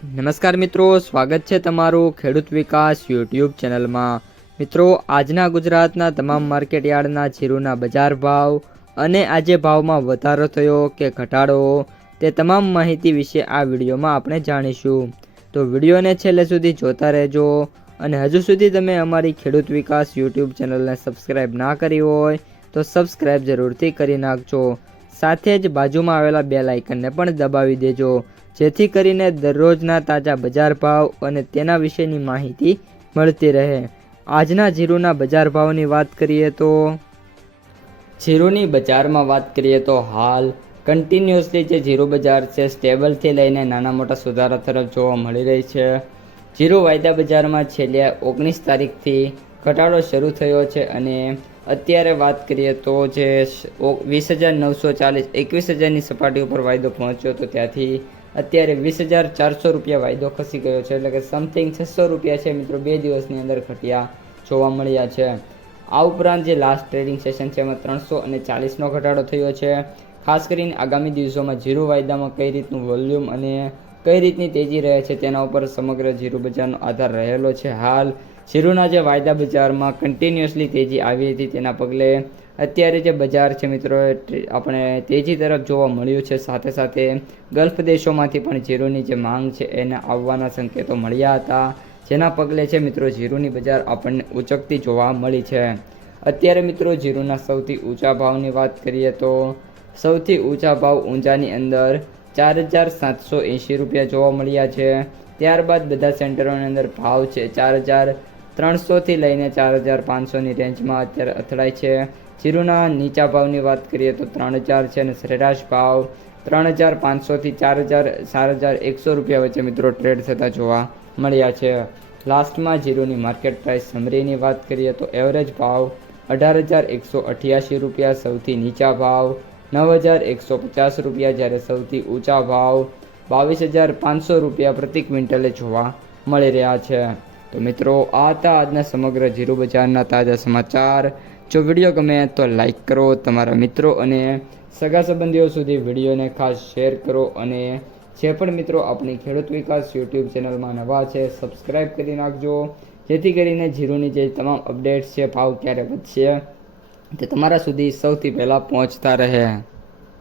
નમસ્કાર મિત્રો, સ્વાગત છે તમારું ખેડૂત વિકાસ યુટ્યુબ ચેનલમાં। મિત્રો, આજના ગુજરાતના તમામ માર્કેટયાર્ડના જીરુના બજાર ભાવ અને આજે ભાવમાં વધારો થયો કે ઘટાડો તે તમામ માહિતી વિશે આ વિડીયોમાં આપણે જાણીશું। તો વિડીયોને છેલ્લે સુધી જોતા રહેજો અને હજુ સુધી તમે અમારી ખેડૂત વિકાસ યુટ્યુબ ચેનલને સબસ્ક્રાઈબ ના કરી હોય તો સબસ્ક્રાઈબ જરૂરથી કરી નાખજો। સાથે જ બાજુમાં આવેલા બેલ આઇકનને પણ દબાવી દેજો, જેથી કરીને દરરોજના તાજા બજાર ભાવ અને તેના વિશેની માહિતી મળતી રહે। આજના જીરુના બજાર ભાવની વાત કરીએ તો જીરુની બજારમાં વાત કરીએ તો હાલ કન્ટિન્યુઅસલી જે જીરુ બજાર છે સ્ટેબલથી લઈને નાના મોટા સુધારા તરફ જોવા મળી રહી છે। જીરુ વાયદા બજારમાં છેલ્લે 19 તારીખથી ઘટાડો શરૂ થયો છે અને અત્યારે વાત કરીએ તો જે 20,940 21,000ની સપાટી ઉપર વાયદો પહોંચ્યો તો ત્યાંથી અત્યારે 20,400 રૂપિયા વાયદો ખસી ગયો છે, એટલે કે સમથિંગ 600 રૂપિયા છે મિત્રો 2 દિવસની અંદર ઘટ્યા જોવા મળ્યા છે। આ ઉપરાંત જે લાસ્ટ ટ્રેડિંગ સેશન છે એમાં 340નો ઘટાડો થયો છે। ખાસ કરીને આગામી દિવસોમાં જીરુ વાયદામાં કઈ રીતનું વોલ્યુમ અને કઈ રીતની તેજી રહે છે તેના ઉપર સમગ્ર જીરુ બજારનો આધાર રહેલો છે। હાલ જીરુના જે વાયદા બજારમાં કન્ટિન્યુઅસલી તેજી આવી હતી તેના પગલે અત્યારે જે બજાર છે મિત્રો આપણે તેજી તરફ જોવા મળ્યું છે। સાથે સાથે ગલ્ફ દેશોમાંથી પણ જીરુની જે માંગ છે એને આવવાના સંકેતો મળ્યા હતા, જેના પગલે છે મિત્રો જીરુની બજાર આપણને ઉચકતી જોવા મળી છે। અત્યારે મિત્રો જીરુના સૌથી ઊંચા ભાવની વાત કરીએ તો સૌથી ઊંચા ભાવ ઊંચાની અંદર 4,780 રૂપિયા જોવા મળ્યા છે। ત્યારબાદ બધા સેન્ટરોની અંદર ભાવ છે 4,300થી લઈને 4,500ની રેન્જમાં અત્યારે અથડાય છે। જીરુના નીચા ભાવની વાત કરીએ તો 3,000 છે અને સરેરાશ ભાવ 3,500થી 4,100 રૂપિયા વચ્ચે મિત્રો ટ્રેડ થતા જોવા મળ્યા છે। લાસ્ટમાં જીરુની માર્કેટ પ્રાઇસ સમરીની વાત કરીએ તો એવરેજ ભાવ 18,188 રૂપિયા, સૌથી નીચા ભાવ 9,150 રૂપિયા, જ્યારે સૌથી ઊંચા ભાવ 22,500 રૂપિયા પ્રતિ ક્વિન્ટલે જોવા મળી રહ્યા છે। તો મિત્રો, આ હતા આજના સમગ્ર જીરુ બજારના તાજા સમાચાર। જો વિડીયો ગમે તો લાઈક કરો, તમારા મિત્રો અને સગા સંબંધીઓ સુધી વિડીયોને ખાસ શેર કરો અને જે પણ મિત્રો આપણી ખેડૂત વિકાસ યુટ્યુબ ચેનલમાં નવા છે સબસ્ક્રાઈબ કરી નાખજો, જેથી કરીને જીરુની જે તમામ અપડેટ્સ છે, ભાવ ક્યારે વધશે તે તમારા સુધી સૌથી પહેલાં પહોંચતા રહે।